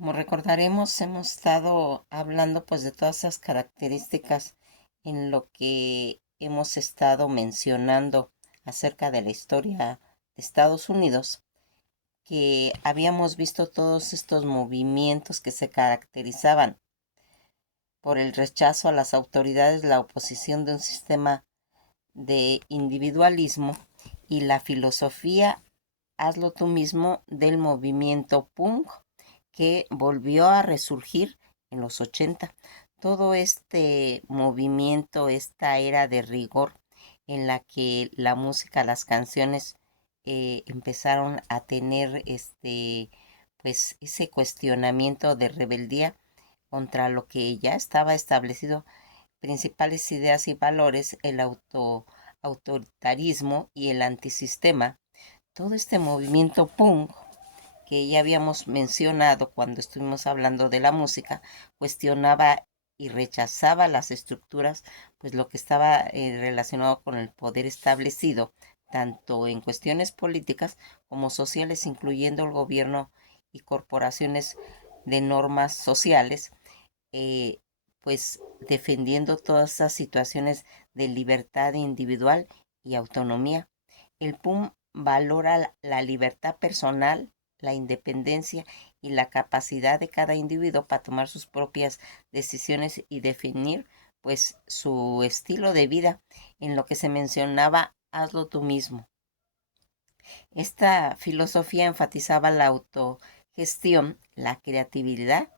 Como recordaremos, hemos estado hablando pues de todas esas características en lo que hemos estado mencionando acerca de la historia de Estados Unidos, que habíamos visto todos estos movimientos que se caracterizaban por el rechazo a las autoridades, la oposición de un sistema de individualismo y la filosofía hazlo tú mismo del movimiento punk que volvió a resurgir en los 80. Todo este movimiento, esta era de rigor en la que la música, las canciones empezaron a tener pues ese cuestionamiento de rebeldía contra lo que ya estaba establecido, principales ideas y valores, el autoritarismo y el antisistema. Todo este movimiento punk que ya habíamos mencionado cuando estuvimos hablando de la música, cuestionaba y rechazaba las estructuras, pues lo que estaba relacionado con el poder establecido, tanto en cuestiones políticas como sociales, incluyendo el gobierno y corporaciones de normas sociales, eh, pues defendiendo todas esas situaciones de libertad individual y autonomía. El PUM valora la libertad personal, la independencia y la capacidad de cada individuo para tomar sus propias decisiones y definir pues su estilo de vida en lo que se mencionaba hazlo tú mismo. Esta filosofía enfatizaba la autogestión, la creatividad,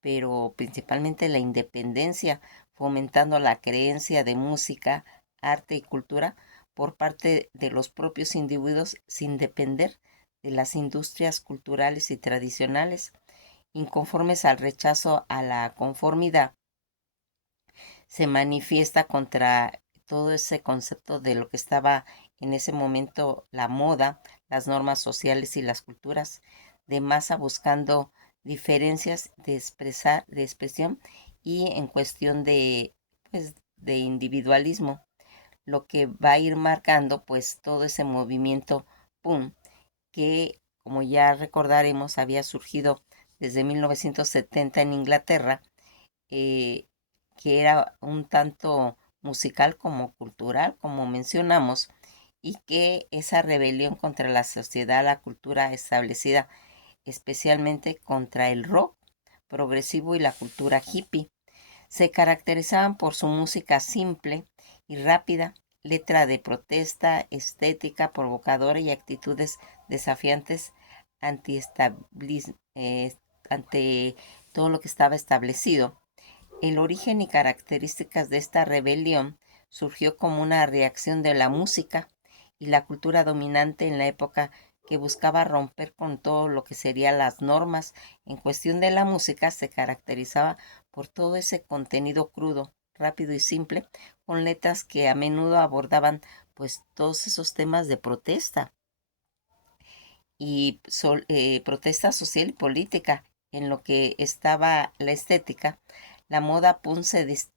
pero principalmente la independencia, fomentando la creencia de música, arte y cultura por parte de los propios individuos sin depender de las industrias culturales y tradicionales, inconformes al rechazo a la conformidad, se manifiesta contra todo ese concepto de lo que estaba en ese momento la moda, las normas sociales y las culturas de masa buscando diferencias de expresión y en cuestión de, pues, de individualismo, lo que va a ir marcando pues todo ese movimiento PUM que como ya recordaremos había surgido desde 1970 en Inglaterra, eh, que era un tanto musical como cultural, como mencionamos, y que esa rebelión contra la sociedad, la cultura establecida, especialmente contra el rock progresivo y la cultura hippie, se caracterizaban por su música simple y rápida, letra de protesta, estética provocadora y actitudes desafiantes anti ante todo lo que estaba establecido. El origen y características de esta rebelión surgió como una reacción de la música y la cultura dominante en la época que buscaba romper con todo lo que serían las normas. En cuestión de la música se caracterizaba por todo ese contenido crudo, rápido y simple, con letras que a menudo abordaban pues todos esos temas de protesta y protesta social y política. En lo que estaba la estética, la moda punk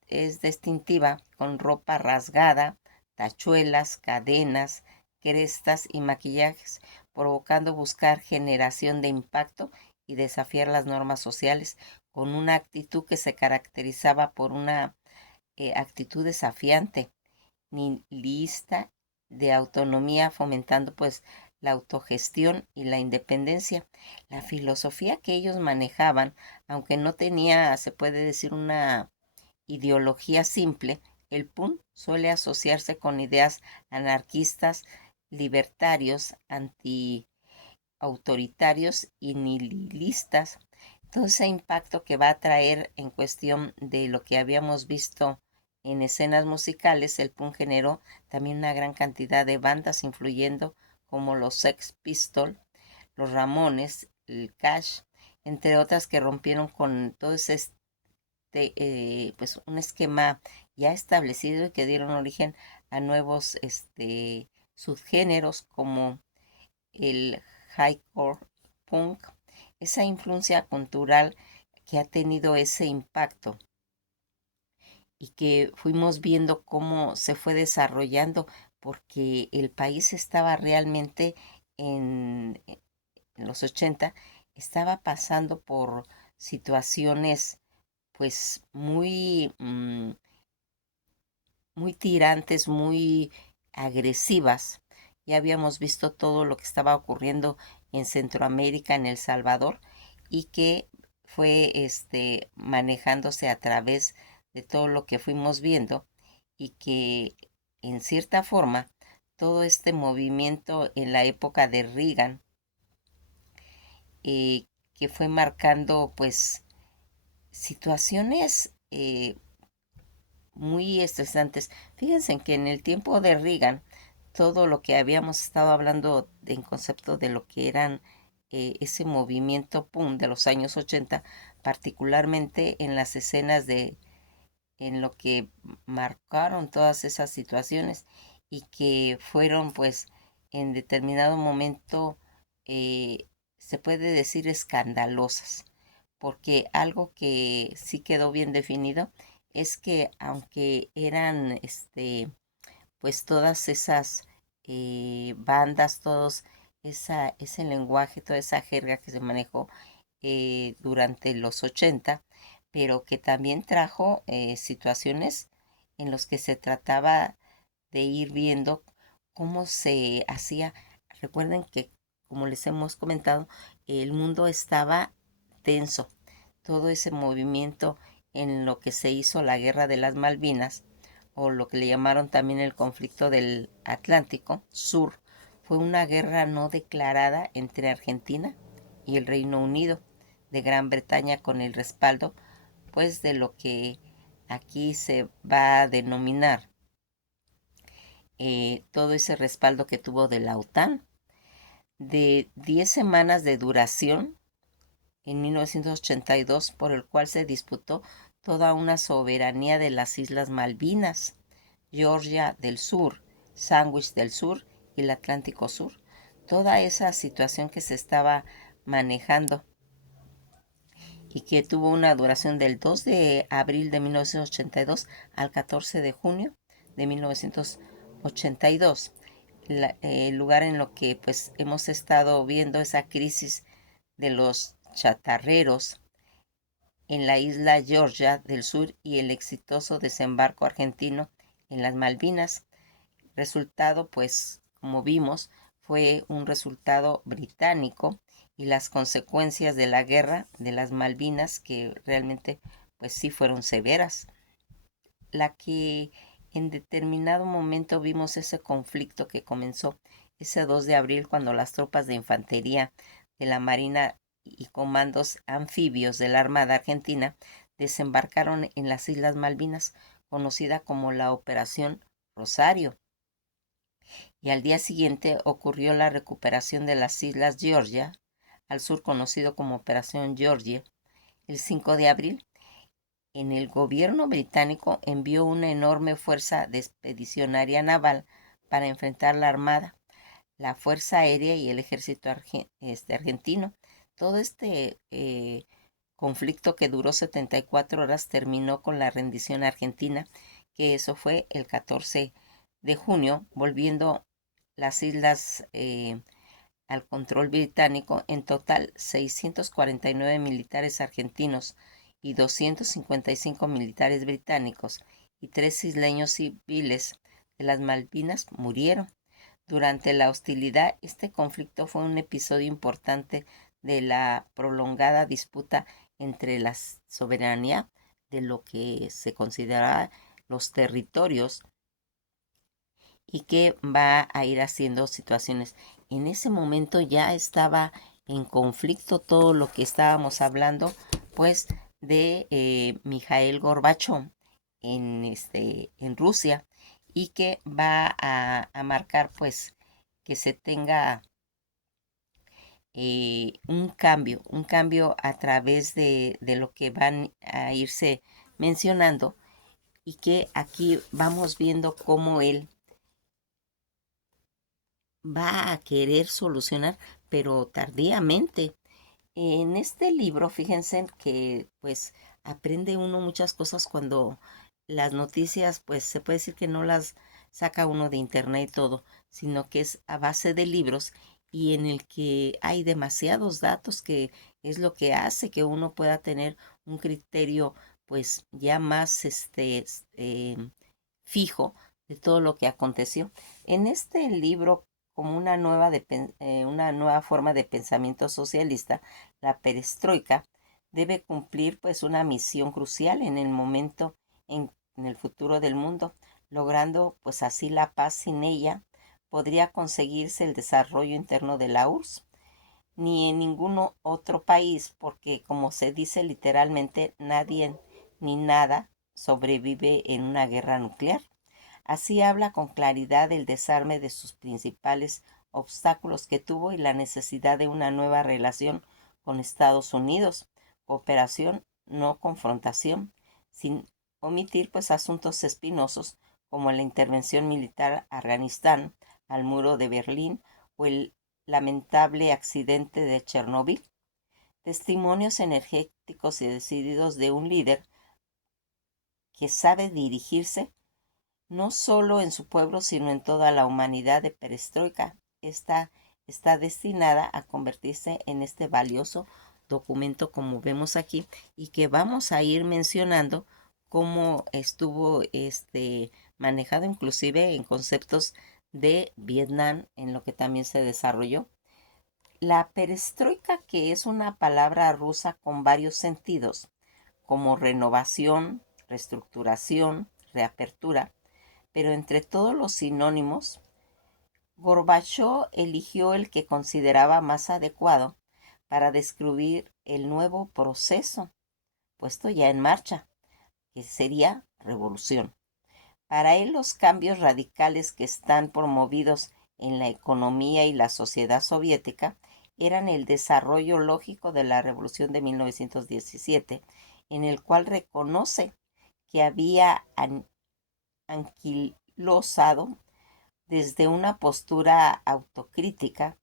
es distintiva con ropa rasgada, tachuelas, cadenas, crestas y maquillajes, provocando buscar generación de impacto y desafiar las normas sociales con una actitud que se caracterizaba por una actitud desafiante, nihilista, de autonomía, fomentando pues la autogestión y la independencia. La filosofía que ellos manejaban, aunque no tenía, se puede decir, una ideología simple, el PUN suele asociarse con ideas anarquistas, libertarios, antiautoritarios y nihilistas. Todo ese impacto que va a traer en cuestión de lo que habíamos visto en escenas musicales, el punk generó también una gran cantidad de bandas influyendo como los Sex Pistols, los Ramones, el Cash, entre otras que rompieron con todo ese pues un esquema ya establecido y que dieron origen a nuevos subgéneros como el hardcore punk, esa influencia cultural que ha tenido ese impacto y que fuimos viendo cómo se fue desarrollando porque el país estaba realmente en los 80 estaba pasando por situaciones pues muy tirantes, muy agresivas. Ya habíamos visto todo lo que estaba ocurriendo en Centroamérica, en El Salvador, y que fue manejándose a través de todo lo que fuimos viendo, y que en cierta forma todo este movimiento en la época de Reagan, eh, que fue marcando pues situaciones muy estresantes. Fíjense que en el tiempo de Reagan, todo lo que habíamos estado hablando en concepto de lo que eran ese movimiento PUM de los años 80, particularmente en las escenas en lo que marcaron todas esas situaciones y que fueron pues en determinado momento, eh, se puede decir escandalosas, porque algo que sí quedó bien definido es que aunque eran pues todas esas bandas, ese lenguaje, toda esa jerga que se manejó durante los 80, pero que también trajo situaciones en las que se trataba de ir viendo cómo se hacía. Recuerden que, como les hemos comentado, el mundo estaba tenso. Todo ese movimiento en lo que se hizo la Guerra de las Malvinas, o lo que le llamaron también el conflicto del Atlántico Sur, fue una guerra no declarada entre Argentina y el Reino Unido de Gran Bretaña, con el respaldo pues de lo que aquí se va a denominar todo ese respaldo que tuvo de la OTAN, de 10 semanas de duración en 1982, por el cual se disputó toda una soberanía de las Islas Malvinas, Georgia del Sur, Sandwich del Sur y el Atlántico Sur. Toda esa situación que se estaba manejando y que tuvo una duración del 2 de abril de 1982 al 14 de junio de 1982. El lugar en lo que pues hemos estado viendo esa crisis de los chatarreros en la isla Georgia del Sur y el exitoso desembarco argentino en las Malvinas. Resultado, pues, como vimos, fue un resultado británico, y las consecuencias de la guerra de las Malvinas, que realmente, pues sí fueron severas. La que en determinado momento vimos ese conflicto que comenzó ese 2 de abril, cuando las tropas de infantería de la Marina y comandos anfibios de la Armada Argentina desembarcaron en las Islas Malvinas, conocida como la Operación Rosario. Y al día siguiente ocurrió la recuperación de las Islas Georgia, al sur conocido como Operación Georgia. El 5 de abril, en el gobierno británico envió una enorme fuerza de expedicionaria naval para enfrentar la Armada, la Fuerza Aérea y el ejército argentino. Todo conflicto, que duró 74 horas, terminó con la rendición argentina, que eso fue el 14 de junio, volviendo las islas al control británico. En total, 649 militares argentinos y 255 militares británicos y 3 isleños civiles de las Malvinas murieron. Durante la hostilidad, este conflicto fue un episodio importante de la prolongada disputa entre la soberanía de lo que se consideraba los territorios, y que va a ir haciendo situaciones. En ese momento ya estaba en conflicto todo lo que estábamos hablando, pues, de Mikhail Gorbachev en Rusia, y que va a marcar, pues, que se tenga un cambio a través de lo que van a irse mencionando, y que aquí vamos viendo cómo él va a querer solucionar, pero tardíamente. En este libro, fíjense que pues aprende uno muchas cosas cuando las noticias, pues se puede decir que no las saca uno de internet y todo, sino que es a base de libros, y en el que hay demasiados datos que es lo que hace que uno pueda tener un criterio pues ya más fijo de todo lo que aconteció. En este libro, como una nueva forma de pensamiento socialista, la perestroika debe cumplir pues una misión crucial en el momento en el futuro del mundo, logrando pues así la paz. Sin ella podría conseguirse el desarrollo interno de la URSS, ni en ningún otro país, porque como se dice literalmente, nadie ni nada sobrevive en una guerra nuclear. Así habla con claridad del desarme de sus principales obstáculos que tuvo y la necesidad de una nueva relación con Estados Unidos, cooperación, no confrontación, sin omitir pues asuntos espinosos como la intervención militar a Afganistán, al muro de Berlín o el lamentable accidente de Chernóbil. Testimonios energéticos y decididos de un líder que sabe dirigirse no solo en su pueblo, sino en toda la humanidad. De perestroika. Esta está destinada a convertirse en este valioso documento, como vemos aquí, y que vamos a ir mencionando cómo estuvo manejado inclusive en conceptos de Vietnam, en lo que también se desarrolló. La perestroika, que es una palabra rusa con varios sentidos, como renovación, reestructuración, reapertura, pero entre todos los sinónimos, Gorbachov eligió el que consideraba más adecuado para describir el nuevo proceso puesto ya en marcha, que sería revolución. Para él, los cambios radicales que están promovidos en la economía y la sociedad soviética eran el desarrollo lógico de la revolución de 1917, en el cual reconoce que había anquilosado desde una postura autocrítica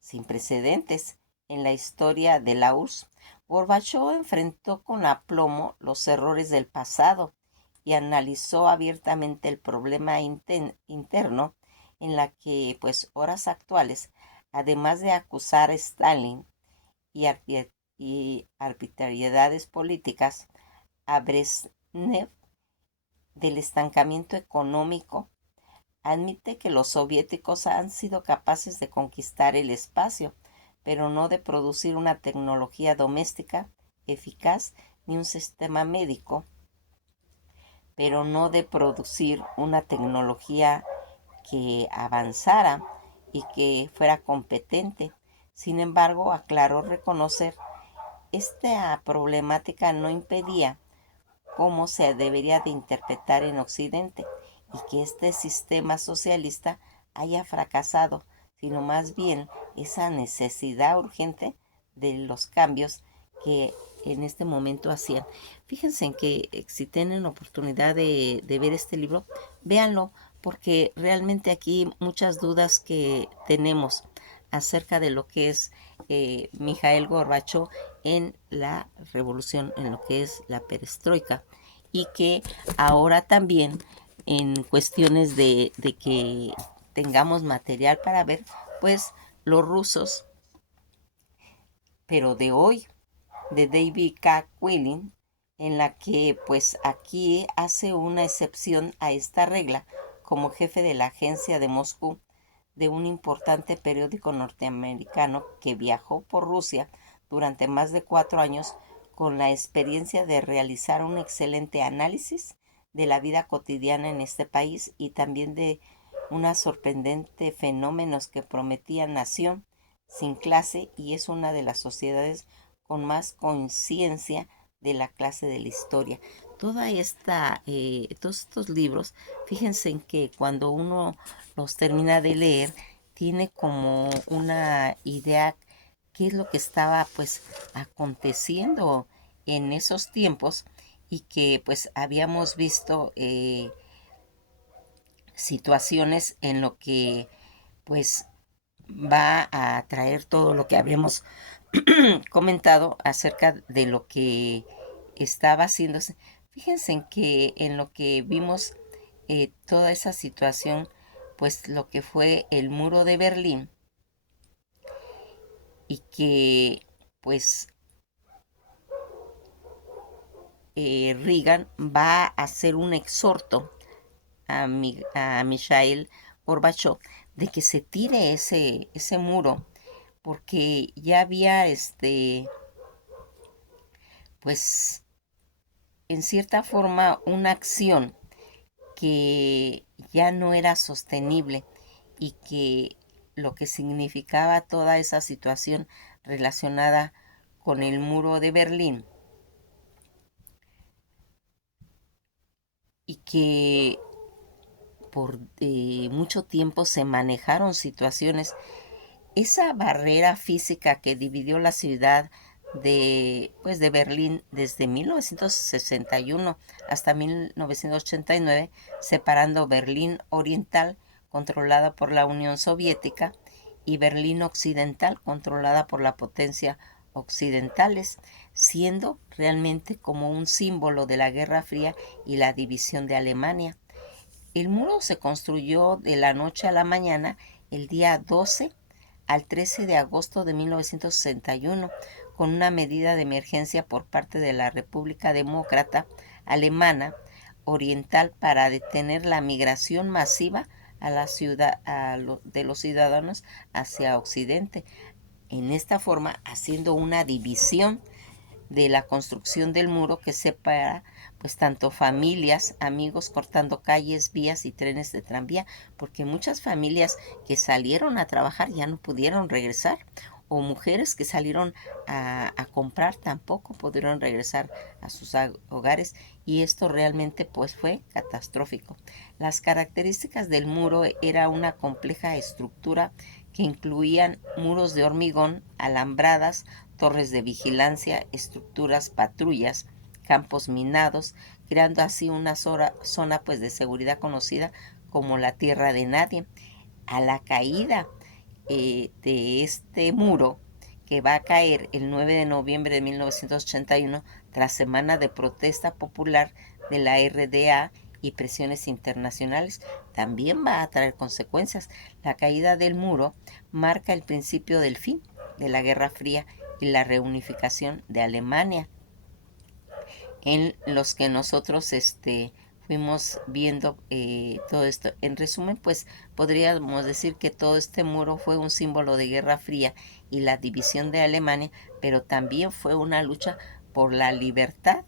sin precedentes en la historia de la URSS. Gorbachov enfrentó con aplomo los errores del pasado y analizó abiertamente el problema interno en la que, pues, horas actuales, además de acusar a Stalin y, y arbitrariedades políticas, a Brezhnev del estancamiento económico, admite que los soviéticos han sido capaces de conquistar el espacio, pero no de producir una tecnología doméstica eficaz ni un sistema médico, pero no de producir una tecnología que avanzara y que fuera competente. Sin embargo, aclaró reconocer esta problemática no impedía cómo se debería de interpretar en Occidente y que este sistema socialista haya fracasado, sino más bien esa necesidad urgente de los cambios que en este momento hacían. Fíjense en que si tienen oportunidad de ver este libro, véanlo, porque realmente aquí muchas dudas que tenemos acerca de lo que es Mikhail Gorbachev en la revolución, en lo que es la perestroika, y que ahora también en cuestiones de que tengamos material para ver, pues los rusos, pero de hoy, de David K. Quillen, en la que pues aquí hace una excepción a esta regla como jefe de la agencia de Moscú de un importante periódico norteamericano que viajó por Rusia durante más de 4 años con la experiencia de realizar un excelente análisis de la vida cotidiana en este país y también de unos sorprendentes fenómenos que prometían nación sin clase, y es una de las sociedades con más conciencia de la clase de la historia. Todos estos libros, fíjense en que cuando uno los termina de leer, tiene como una idea qué es lo que estaba pues aconteciendo en esos tiempos, y que pues habíamos visto situaciones en lo que pues va a traer todo lo que habíamos comentado acerca de lo que estaba haciéndose. Fíjense en que en lo que vimos toda esa situación, pues lo que fue el muro de Berlín, y que pues Reagan va a hacer un exhorto a Mikhail Gorbachev de que se tire ese muro, porque ya había pues en cierta forma una acción que ya no era sostenible y que lo que significaba toda esa situación relacionada con el muro de Berlín, y que por mucho tiempo se manejaron situaciones. Esa barrera física que dividió la ciudad de Berlín desde 1961 hasta 1989, separando Berlín Oriental, controlada por la Unión Soviética, y Berlín Occidental, controlada por la potencia occidentales, siendo realmente como un símbolo de la Guerra Fría y la división de Alemania. El muro se construyó de la noche a la mañana el día 12 al 13 de agosto de 1961, con una medida de emergencia por parte de la República Demócrata Alemana Oriental para detener la migración masiva a la ciudad, de los ciudadanos hacia Occidente. En esta forma, haciendo una división de la construcción del muro que separa pues tanto familias, amigos, cortando calles, vías y trenes de tranvía, porque muchas familias que salieron a trabajar ya no pudieron regresar, o mujeres que salieron a comprar tampoco pudieron regresar a sus hogares, y esto realmente pues fue catastrófico. Las características del muro era una compleja estructura que incluían muros de hormigón, alambradas, torres de vigilancia, estructuras, patrullas, campos minados, creando así una zona pues de seguridad conocida como la tierra de nadie. A la caída de este muro, que va a caer el 9 de noviembre de 1981, tras semana de protesta popular de la RDA y presiones internacionales, también va a traer consecuencias. La caída del muro marca el principio del fin de la Guerra Fría y la reunificación de Alemania, en los que nosotros fuimos viendo todo esto. En resumen, pues podríamos decir que todo este muro fue un símbolo de Guerra Fría y la división de Alemania, pero también fue una lucha por la libertad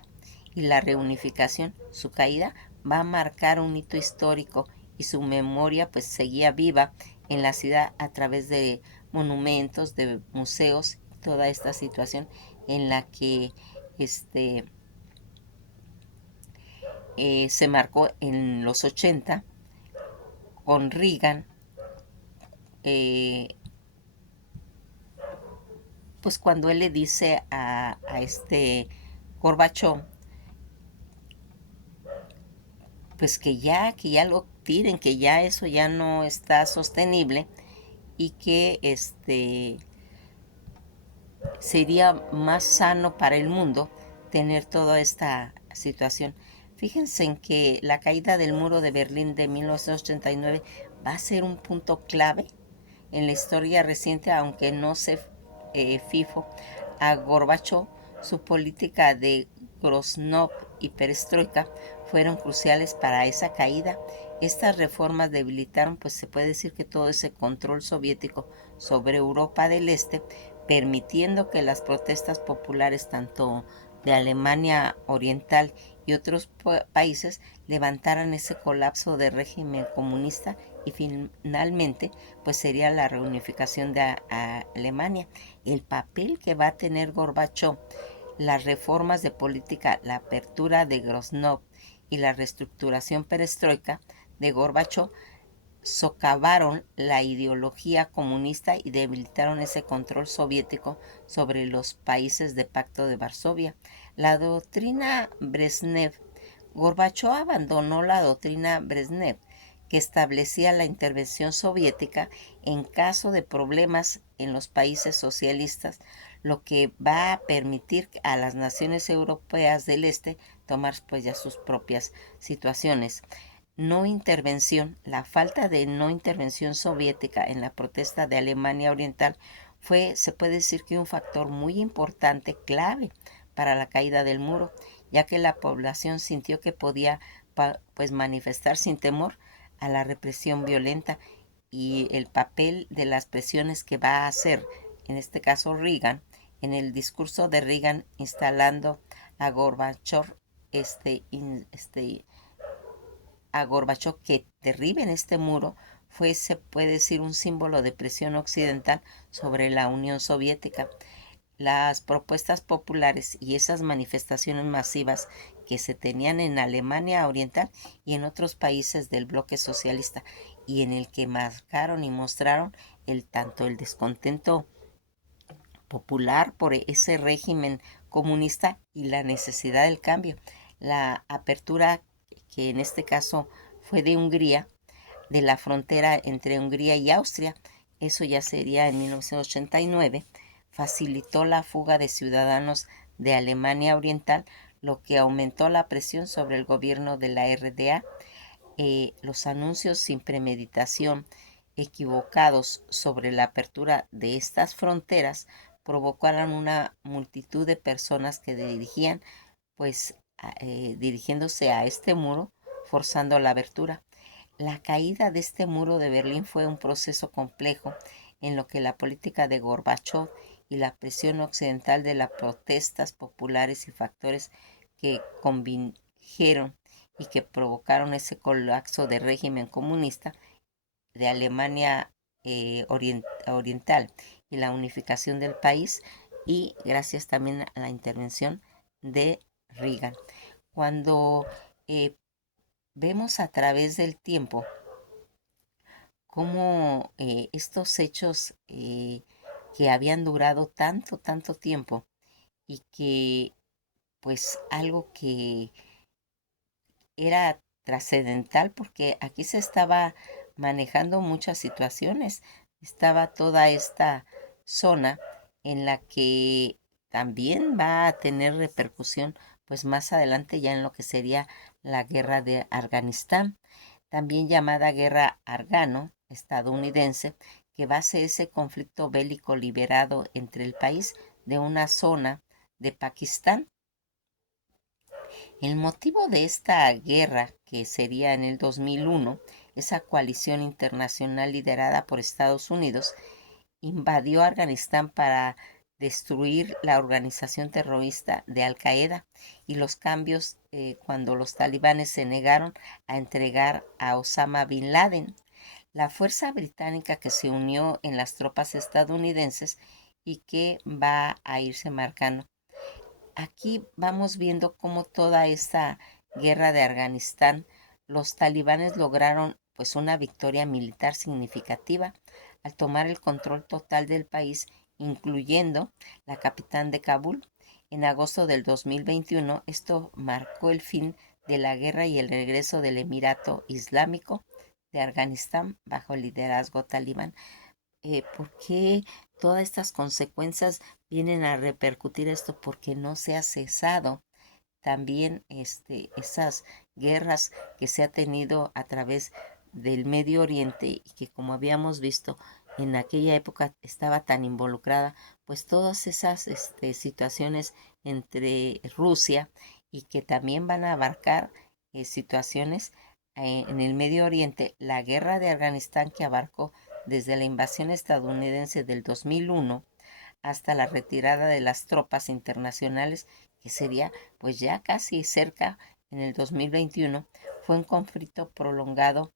y la reunificación. Su caída va a marcar un hito histórico y su memoria pues seguía viva en la ciudad a través de monumentos, de museos, toda esta situación en la que se marcó en los 80 con Reagan, eh, pues cuando él le dice a Gorbachev, pues que ya lo tiren, que ya eso ya no está sostenible, y que sería más sano para el mundo tener toda esta situación. Fíjense en que la caída del muro de Berlín de 1989 va a ser un punto clave en la historia reciente, aunque no se fifo a Gorbachev. Su política de Groznog y Perestroika fueron cruciales para esa caída. Estas reformas debilitaron, pues se puede decir que todo ese control soviético sobre Europa del Este, permitiendo que las protestas populares tanto de Alemania Oriental y otros países levantaran ese colapso del régimen comunista, y finalmente pues sería la reunificación de Alemania. El papel que va a tener Gorbachev, las reformas de política, la apertura de Groznog y la reestructuración perestroika de Gorbachev socavaron la ideología comunista y debilitaron ese control soviético sobre los países de Pacto de Varsovia. La doctrina Brezhnev. Gorbachev abandonó la doctrina Brezhnev, que establecía la intervención soviética en caso de problemas en los países socialistas, lo que va a permitir a las naciones europeas del Este tomar pues ya sus propias situaciones. No intervención. La falta de no intervención soviética en la protesta de Alemania Oriental se puede decir que un factor muy importante, clave para la caída del muro, ya que la población sintió que podía pues manifestar sin temor a la represión violenta, y el papel de las presiones que va a hacer, en este caso Reagan, en el discurso de Reagan instalando a Gorbachev, este, este, a Gorbachov que derriben este muro, fue, se puede decir, un símbolo de presión occidental sobre la Unión Soviética. Las propuestas populares y esas manifestaciones masivas que se tenían en Alemania Oriental y en otros países del bloque socialista, y en el que marcaron y mostraron tanto el descontento popular por ese régimen comunista y la necesidad del cambio. La apertura, que en este caso fue de Hungría, de la frontera entre Hungría y Austria, eso ya sería en 1989, facilitó la fuga de ciudadanos de Alemania Oriental, lo que aumentó la presión sobre el gobierno de la RDA. Los anuncios sin premeditación, equivocados sobre la apertura de estas fronteras, provocaron una multitud de personas que dirigían, pues, dirigiéndose a este muro, forzando la abertura. La caída de este muro de Berlín fue un proceso complejo en lo que la política de Gorbachov y la presión occidental de las protestas populares y factores que convergieron y que provocaron ese colapso del régimen comunista de Alemania Oriental y la unificación del país, y gracias también a la intervención de Reagan. Cuando eh, vemos a través del tiempo cómo estos hechos que habían durado tanto tiempo, y que pues algo que era trascendental, porque aquí se estaba manejando muchas situaciones, estaba toda esta zona en la que también va a tener repercusión pues más adelante ya en lo que sería la guerra de Afganistán, también llamada guerra afgano-estadounidense, que va a ser ese conflicto bélico liberado entre el país de una zona de Pakistán. El motivo de esta guerra, que sería en el 2001, esa coalición internacional liderada por Estados Unidos invadió Afganistán para destruir la organización terrorista de Al Qaeda, y los cambios cuando los talibanes se negaron a entregar a Osama Bin Laden, la fuerza británica que se unió en las tropas estadounidenses y que va a irse marcando. Aquí vamos viendo cómo toda esta guerra de Afganistán, los talibanes lograron pues una victoria militar significativa al tomar el control total del país, incluyendo la capital de Kabul. En agosto del 2021, esto marcó el fin de la guerra y el regreso del Emirato Islámico de Afganistán bajo el liderazgo talibán. ¿Por qué todas estas consecuencias vienen a repercutir esto? Porque no se ha cesado también esas guerras que se ha tenido a través del Medio Oriente, y que, como habíamos visto, en aquella época estaba tan involucrada pues todas esas situaciones entre Rusia, y que también van a abarcar situaciones en el Medio Oriente, la guerra de Afganistán, que abarcó desde la invasión estadounidense del 2001 hasta la retirada de las tropas internacionales, que sería pues ya casi cerca en el 2021, fue un conflicto prolongado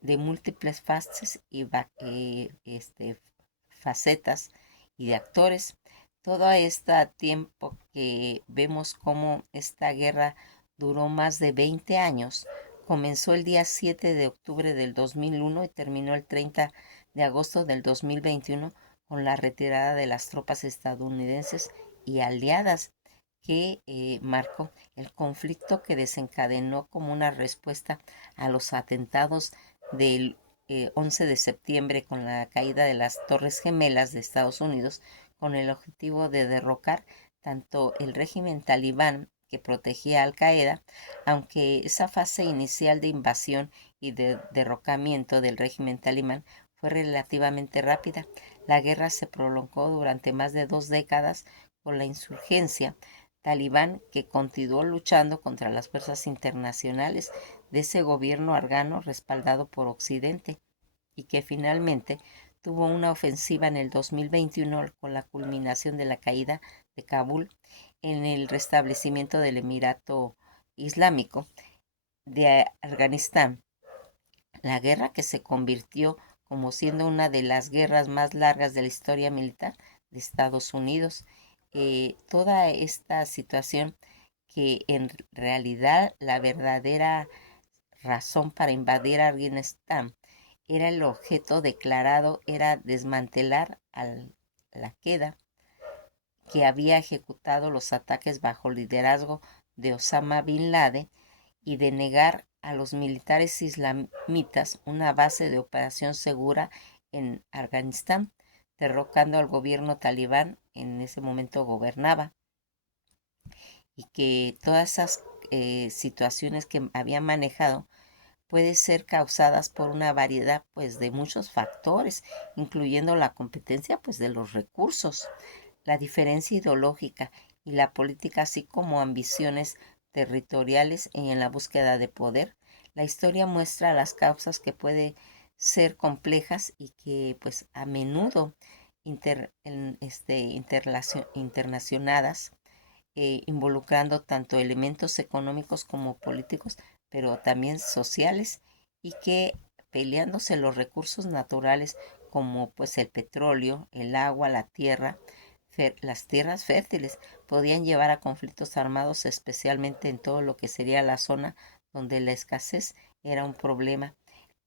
de múltiples fases y facetas y de actores. Todo este tiempo que vemos cómo esta guerra duró más de 20 años, comenzó el día 7 de octubre del 2001 y terminó el 30 de agosto del 2021 con la retirada de las tropas estadounidenses y aliadas, que marcó el conflicto que desencadenó como una respuesta a los atentados del 11 de septiembre, con la caída de las Torres Gemelas de Estados Unidos, con el objetivo de derrocar tanto el régimen talibán que protegía a Al Qaeda, aunque esa fase inicial de invasión y de derrocamiento del régimen talibán fue relativamente rápida. La guerra se prolongó durante más de 2 décadas con la insurgencia talibán que continuó luchando contra las fuerzas internacionales de ese gobierno afgano respaldado por Occidente y que finalmente tuvo una ofensiva en el 2021 con la culminación de la caída de Kabul en el restablecimiento del Emirato Islámico de Afganistán. La guerra que se convirtió como siendo una de las guerras más largas de la historia militar de Estados Unidos. Toda esta situación que en realidad la verdadera razón para invadir Afganistán era el objeto declarado, era desmantelar la Queda que había ejecutado los ataques bajo liderazgo de Osama Bin Laden y de negar a los militares islamitas una base de operación segura en Afganistán, derrocando al gobierno talibán en ese momento gobernaba y que todas esas situaciones que había manejado puede ser causadas por una variedad pues de muchos factores, incluyendo la competencia pues de los recursos, la diferencia ideológica y la política, así como ambiciones territoriales en la búsqueda de poder. La historia muestra las causas que pueden ser complejas y que pues a menudo internacionadas, involucrando tanto elementos económicos como políticos, pero también sociales, y que peleándose los recursos naturales como pues el petróleo, el agua, la tierra, las tierras fértiles, podían llevar a conflictos armados, especialmente en todo lo que sería la zona donde la escasez era un problema.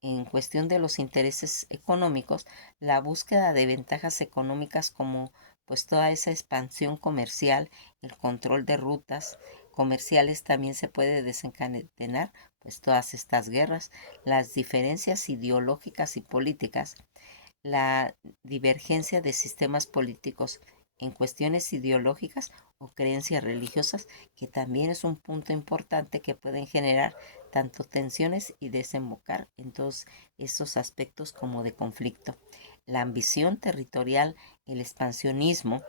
En cuestión de los intereses económicos, la búsqueda de ventajas económicas como pues toda esa expansión comercial, el control de rutas comerciales también se puede desencadenar pues todas estas guerras, las diferencias ideológicas y políticas, la divergencia de sistemas políticos en cuestiones ideológicas o creencias religiosas, que también es un punto importante que pueden generar tanto tensiones y desembocar en todos esos aspectos como de conflicto. La ambición territorial, el expansionismo,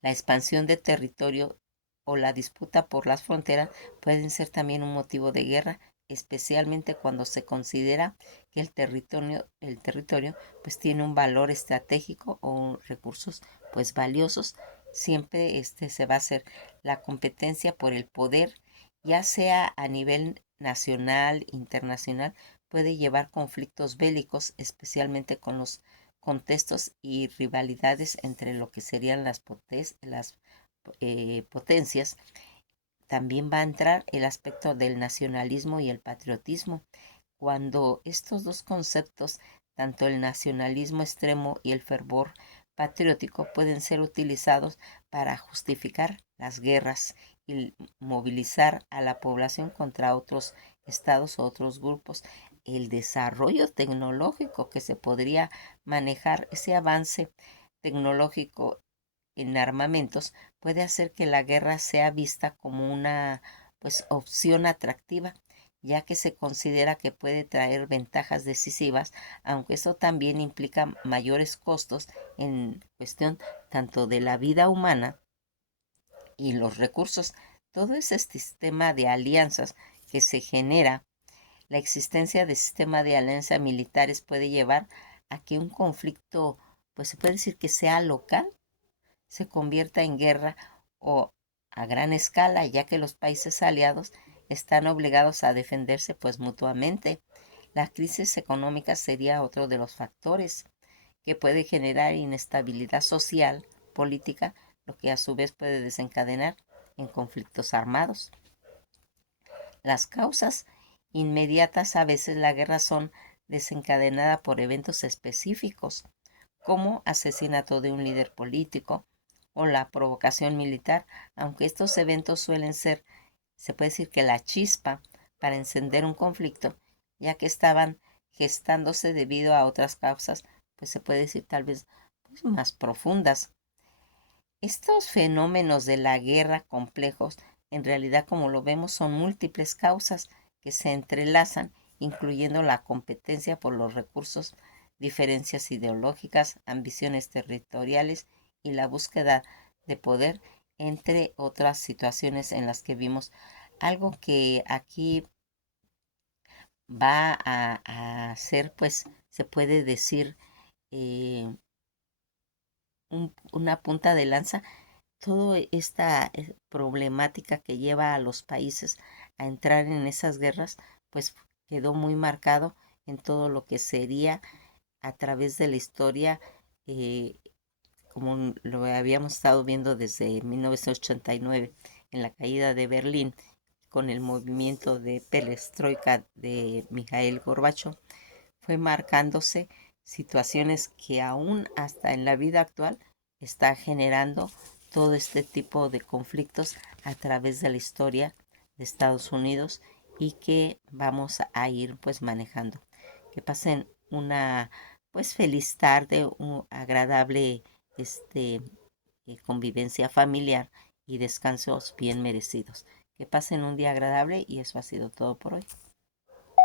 la expansión de territorio o la disputa por las fronteras pueden ser también un motivo de guerra, especialmente cuando se considera que el territorio pues tiene un valor estratégico o recursos pues valiosos. Siempre se va a hacer la competencia por el poder, ya sea a nivel nacional, internacional, puede llevar conflictos bélicos, especialmente con los contextos y rivalidades entre lo que serían las potencias. También va a entrar el aspecto del nacionalismo y el patriotismo, cuando estos dos conceptos, tanto el nacionalismo extremo y el fervor patriótico, pueden ser utilizados para justificar las guerras y movilizar a la población contra otros estados o otros grupos. El desarrollo tecnológico que se podría manejar, ese avance tecnológico en armamentos, puede hacer que la guerra sea vista como una pues opción atractiva, ya que se considera que puede traer ventajas decisivas, aunque eso también implica mayores costos en cuestión tanto de la vida humana y los recursos. Todo ese sistema de alianzas que se genera, la existencia de sistema de alianzas militares puede llevar a que un conflicto, pues se puede decir que sea local, se convierta en guerra o a gran escala, ya que los países aliados están obligados a defenderse pues mutuamente. La crisis económica sería otro de los factores que puede generar inestabilidad social, política, lo que a su vez puede desencadenar en conflictos armados. Las causas inmediatas a veces la guerra son desencadenadas por eventos específicos, como asesinato de un líder político o la provocación militar, aunque estos eventos suelen ser, se puede decir que la chispa para encender un conflicto, ya que estaban gestándose debido a otras causas, pues se puede decir tal vez pues, más profundas. Estos fenómenos de la guerra complejos, en realidad como lo vemos, son múltiples causas que se entrelazan, incluyendo la competencia por los recursos diferencias ideológicas, ambiciones territoriales y la búsqueda de poder, entre otras situaciones en las que vimos algo que aquí va a ser, pues, se puede decir, eh, una punta de lanza, toda esta problemática que lleva a los países a entrar en esas guerras, pues quedó muy marcado en todo lo que sería a través de la historia, eh, como lo habíamos estado viendo desde 1989, en la caída de Berlín, con el movimiento de Perestroika de Mikhail Gorbachev, fue marcándose situaciones que aún hasta en la vida actual está generando todo este tipo de conflictos a través de la historia de Estados Unidos y que vamos a ir pues manejando. Que pasen una pues feliz tarde, un agradable convivencia familiar y descansos bien merecidos. Que pasen un día agradable y eso ha sido todo por hoy.